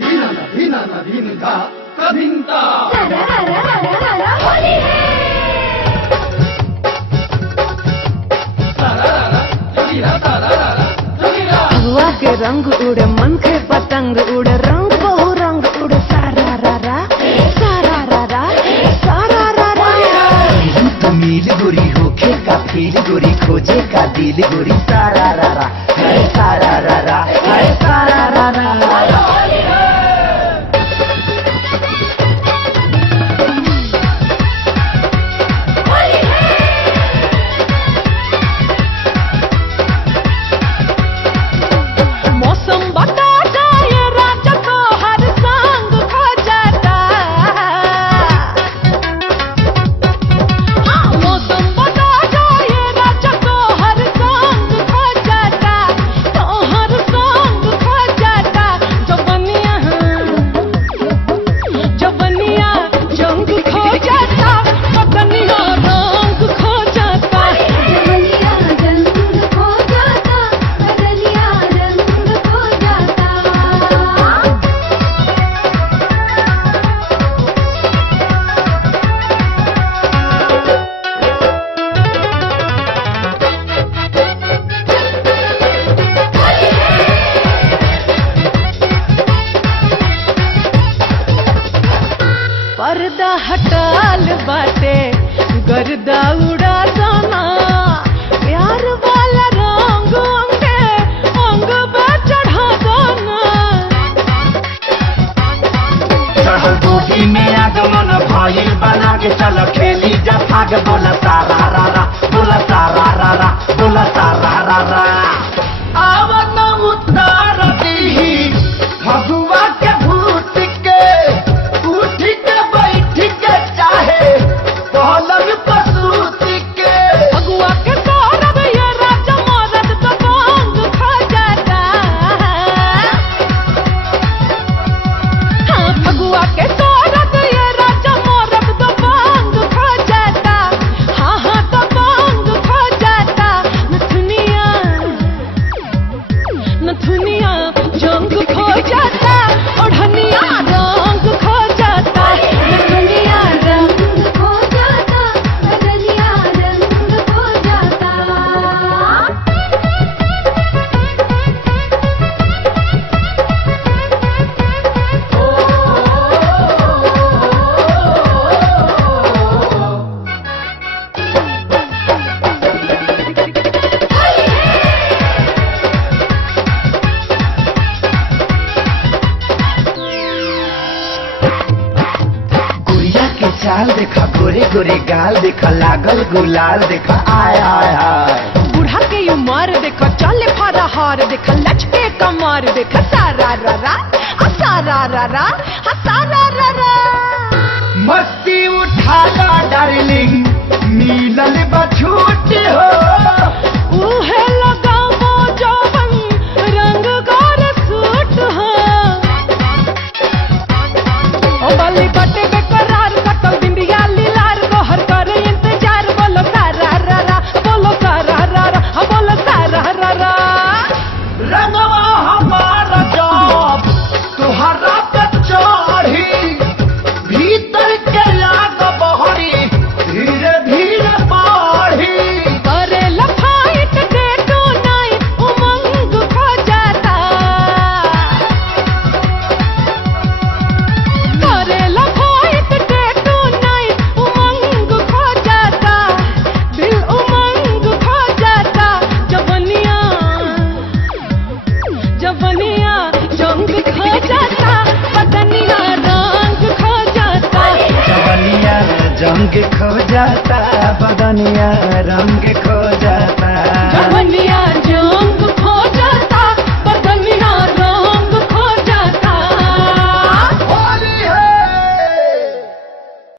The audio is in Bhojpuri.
हवा के रंग उड़े, मन के पतंग उड़े, रंग बहु रंग उड़े, सारा रा रा सारा रा रा सारा रा रा। तो मील गोरी होके का फील गोरी, खोजे का दिल गोरी, सारा रा रा सारा रा रा सारा रा रा। पर्दा हटाल बाटे, गर्दा उड़ा जाना, प्यार वाला रंग अंगे अंग पे चढ़ा जाना। चढ़ल गोदी में आगमन भइल, बना के चल खेली जा भाग, बोला सारा रा रा बोला सारा रा रा बोला सारा रा रा। आवत उतार दीही भगवा के भूत के, उठ के बैठ के चाहे पलंग पसूत के। भगवा के सौरभ ये राजा मरद तो बांग खा जाता। हाँ, भगवा के सौरभ ये राजा मरद तो बांग खा जाता। हाँ हाँ तो बांग खा जाता। नथुनिया जंग खो जाता, ओढ़निया रंग खो जाता। नथुनिया रंग खो जाता, ओढ़निया रंग खो जाता। गुड़िया के चाल देखा, गोरे गोरे गाल देखा, लागल गुलाल देखा, आय आय आय। बूढ़ा के उमर देखो, चले फरहार देखो, लचके कमर देखो, सारा रा रा सारा रा रा सारा रा रा। मस्ती उठाला डार्लिंग, मिलल बछूट हो। उहे लगावो जवन रंग गोर सूट हो। ओ बली बटे बेकरार, कटल बिंदिया लीलार, गोहर करे इंतजार, बोलो सारा रा रा बोलो सारा रा रा बोलो सारा रा रा। रंगवा हमारा जब तुहरा पे चढ़ी, भीतर के लाग बहरी, धीरे धीरे बढ़ी। करे लफाइट डे टू नाइट, उमंग खो जाता। करे लफाइट डे टू नाइट, उमंग खो जाता। दिल उमंग खो जाता। जवनिया जंग खो जाता, बदनिया रंग खो जाता। जवनिया जंग खो जाता, बदनिया रंग